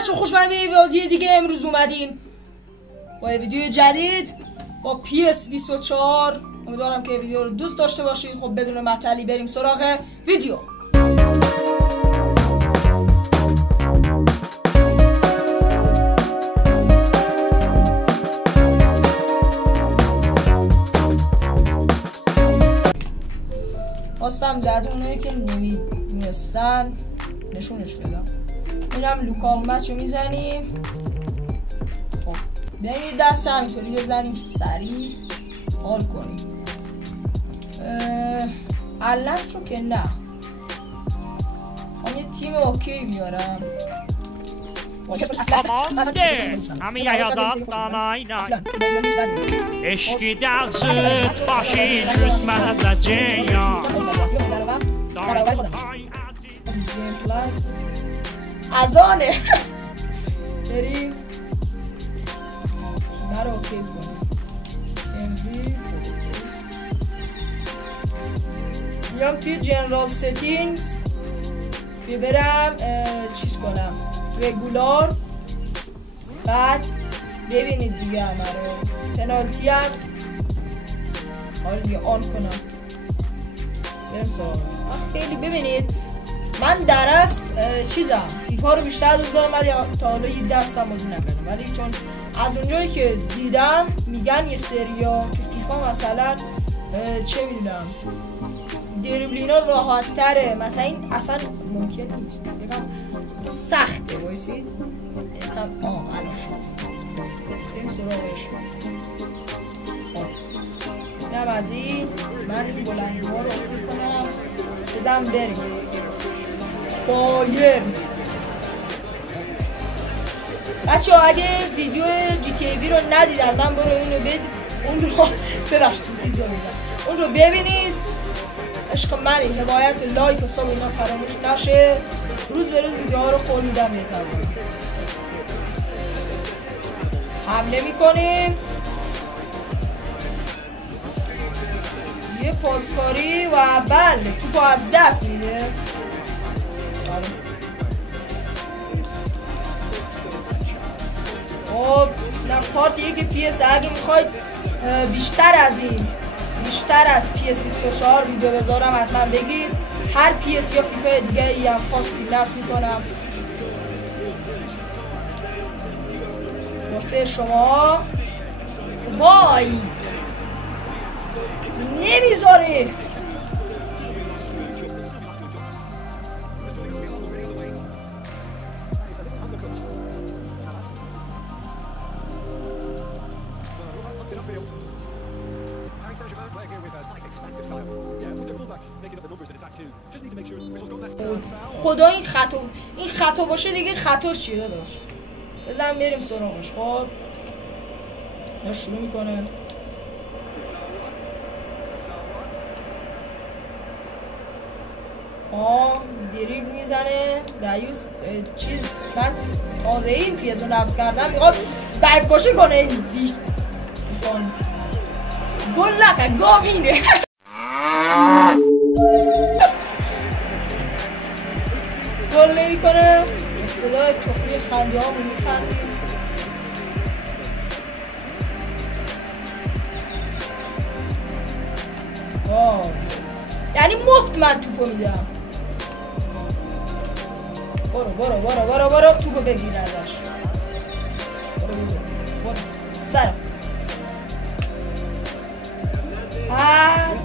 بچه خوشمند به بازی دیگه. امروز اومدیم با ویدیو جدید با PS24. امیدوارم که ویدیو رو دوست داشته باشید. خب بدون معطلی بریم سراغ ویدیو. خواستم جهت اونایی که نمی‌دونستن نشونش بدم. اینم لوکا اومد چو میزنیم. خب بریم دست همینطوری بزنیم سریع حال کنیم. النصر رو که نه، من یه تیم اوکی بیارم. همین یازد عشقی دلزت باشی جز مزجه یا ازانه بریم تیمه رو اوکی کنیم. میام توی جنرال ستینگز برم چیز کنم رگولار. بعد ببینید دیگه همه رو پنالتی هم دیگه آن کنم. برسان خیلی ببینید من درست چیزم فیفا رو بیشتر دوست دارم ولی تا حالا یه دستم بازی نکردم، ولی چون از اونجایی که دیدم میگن یه سریا که فیفا مثلا چه میدونم دریبلینا راحت تره، مثلا این اصلا ممکن نیست بگم سخته. وایسید الان شد این سراغش اینم از این. من این بلندی ها رو میکنم بزن بریم بایر. بچه ها اگه ویدیو جی تی ای وی رو ندید از من برو اون رو ببخشید چیزی رو میدم اون رو ببینید. عشق منی حمایت لایک و ساب اینا فراموش نشه. روز به روز ویدیوها رو خول میدم بهتر. حمله میکنیم یه پاسکاری و بله توپو از دست میده. خب نه پارتیه که PS اگه میخواید بیشتر از PS24 ویدیو بذارم حتما بگید. هر PS یا فیفا دیگه ای هم خواستی نصب میکنم واسه شما. وای نمیذاره خدا. این خطا باشه دیگه خطاش چیه داداش؟ بزن بریم سراغش. خب یا شروع میکنه دریبل میزنه دیوس چیز. من تازه این پیس رو نصب کردم میخواد ضعیف کشی کنه. این دیش گل نکن گاوینه. گل نمی کنه. صدای تخمی خنده ها رو میخندیم. یعنی مفت من توپو میدم. برو توپو بگیر ازش. برو سر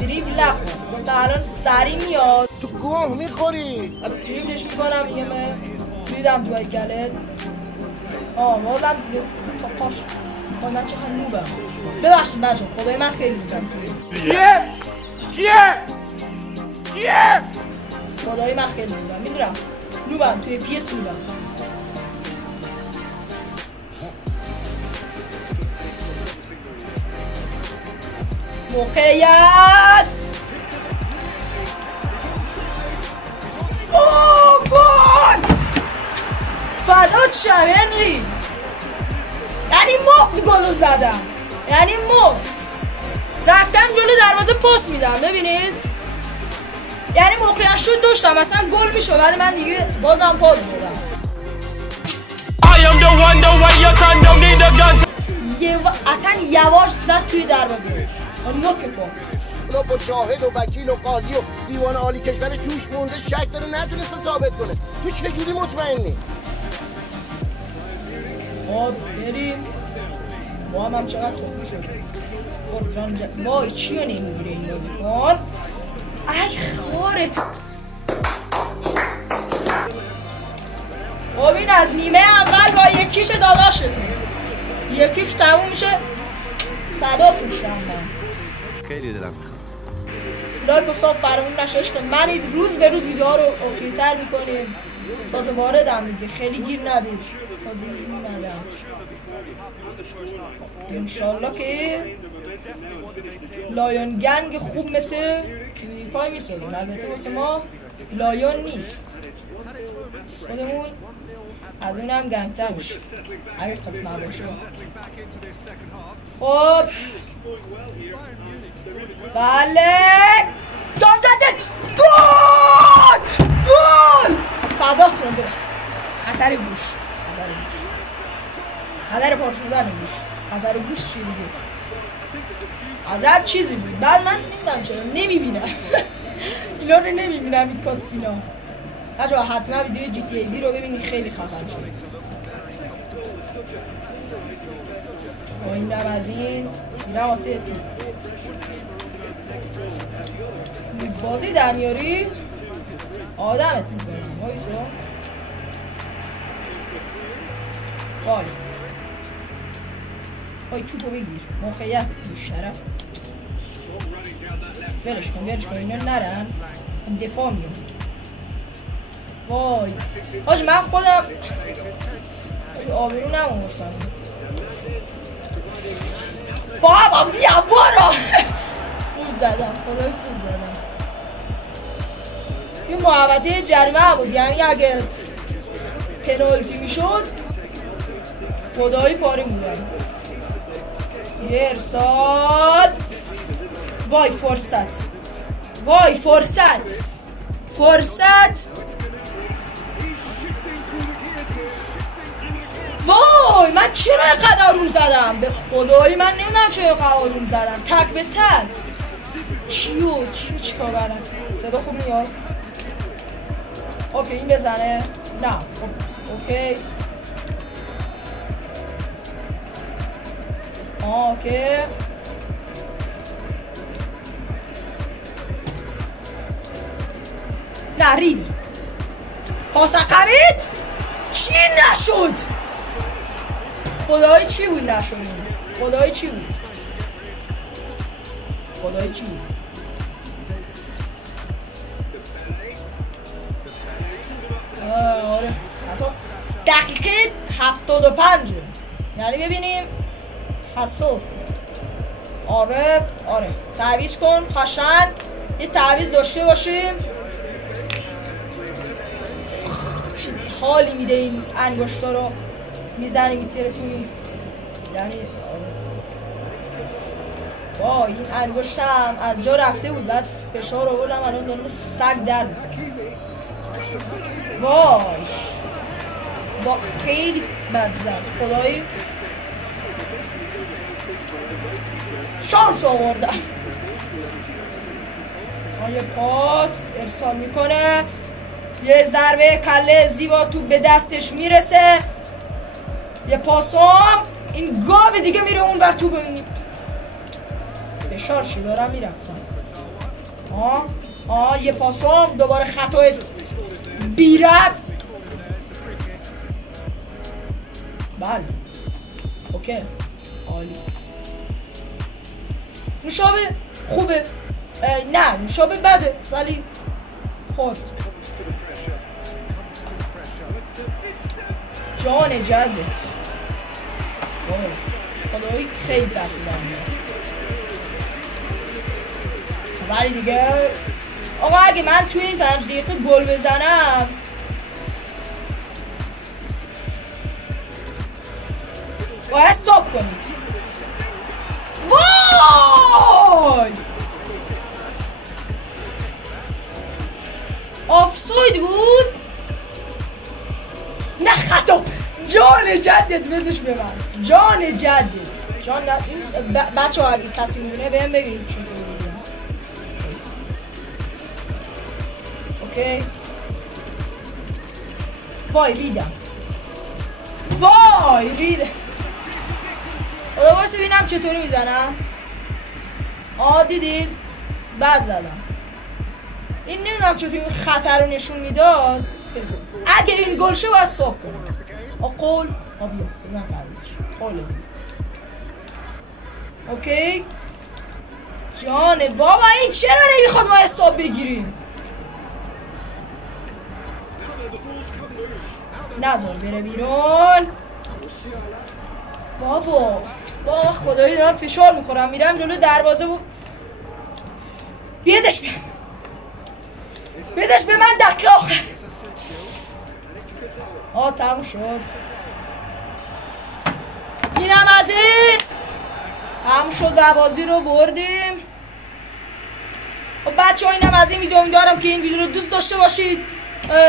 دریبل نخور تا الان سری میاد. تو گوه میخوری دریبلش میکنم یه میدم تو گلت. بازم تا پاش. من چقدر نوبم. ببخشید بچه خدای من خیلی میدم خدای من خیلی نوبم. میدونم نوبم توی PS نوبم. موقعیت گل فدات شم هنری. یعنی مفت گلو زدم، یعنی مفت رفتم جلو دروازه پاس میدم. ببینید یعنی موقعیت شد داشتم مثلا گل میشد ولی من دیگه بازم پاس دادم. اصلا یواش زد توی دروازه نوک پا اونا با شاهد و وکیل و قاضی و دیوان عالی کشورش توش مونده شک داره نتونسته ثابت کنه. تو چجوری مطمئنی؟ خب بریم با هم چقدر توقی شده وای چی رو نمیگیره این بازی کن ای خارت خب این از نیمه اول با یکیش داداشتون یکیش تموم میشه فداتون شم من خیلی دلم لایک و ساب فرمون نشه عشق منید روز به روز ویدیوها رو اوکی تر میکنیم تازه واردم دیگه خیلی گیر ندید تازه گیر ندم انشالله که لایون گنگ خوب مثل کیوی پای میسازیم البته واسه ما لایون نیست خودمون از اون هم گنگ تر میشه اگه قسمه باشه خب بله جان جدد گل گل فداتون رو خطر گوش خطر پار شدن گوش خطر گوش چی دیگه عجب چیزی بود بعد من نمیدونم چرا نمیبینم اینا رو نمیبینم این کاتسینا بچه حتما ویدیو جی تی ای وی رو ببینید خیلی خفن شد با این دم از این میرم واسه تیز بازی دمیاری آدمت میکنم بایسو وای وای چوبو بگیر موقعیت بیشتره برش کن اینا نرن دفاع میام وای حاج من خودم آبرو نمونستم بابا بیا برو فول زدم خدای فول زدم این محوطه جریمه بود یعنی اگه پنالتی میشد خدایی پاره بودم یه ارسال وای فرصت وای فرصت وای من چرا اینقدر آروم زدم به خدایی من نمیدونم چرا اینقدر آروم زدم تک به تک چیو چیکار برم صدا خوب میاد اوکی این بزنه نه خب اوکی اوکی نه ریدی پاس عقبید چی نشد خدایی چی بود نشد خدایی چی بود آره دقیقه 75 یعنی ببینیم حساسه آره تعویض کن خشن یه تعویض داشته باشیم حالی میده این انگشتا رو میزنی میترکونی یعنی وای این انگشتم از جا رفته بود بعد فشار آوردم الان دارم سگ در وای با خیلی بد زد خدایی شانس آوردم یه پاس ارسال میکنه یه ضربه کله زیبا تو به دستش میرسه یه پاسام این گاو دیگه میره اون بر تو ببینیم فشار شی دارم میرقصم یه پاسام دوباره خطای بی ربط بله اوکی عالی نوشابه خوبه نه نوشابه بده ولی خورد جان جدت خدایی خیلی تحصیل ولی دیگه آقا اگه من توی این 5 دقیقه گل بزنم باید استاپ کنید وای آفساید بود نه خطا جان جدت بدش به من. جان جدت. جان بچه ها اگه کسی میدونه بهم بگید چون تو بگیم. اوکی. وای ریدم. وای ریدم. خدا واسه ببینم چطوری میزنم. دیدید؟ بعد زدم. این نمیدونم چطوری این خطر رو نشون میداد. اگه این گل شه باید ساب کنم. قول بیا بزن قبلش قول. اوکی جانه بابا این چرا نمیخواد ما حساب بگیریم؟ نذار بره بیرون بابا. خدایی دارم فشار میخورم میرم جلو دروازه بیدش به من دقیقه آخر. تموم شد. اینم از این تموم شد و بازی رو بردیم. بچه ها اینم از این ویدیو. امیدوارم که این ویدیو رو دوست داشته باشید.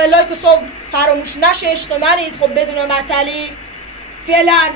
لایک و ساب فراموش نشه. عشق منید. خب بدون مطلی فعلا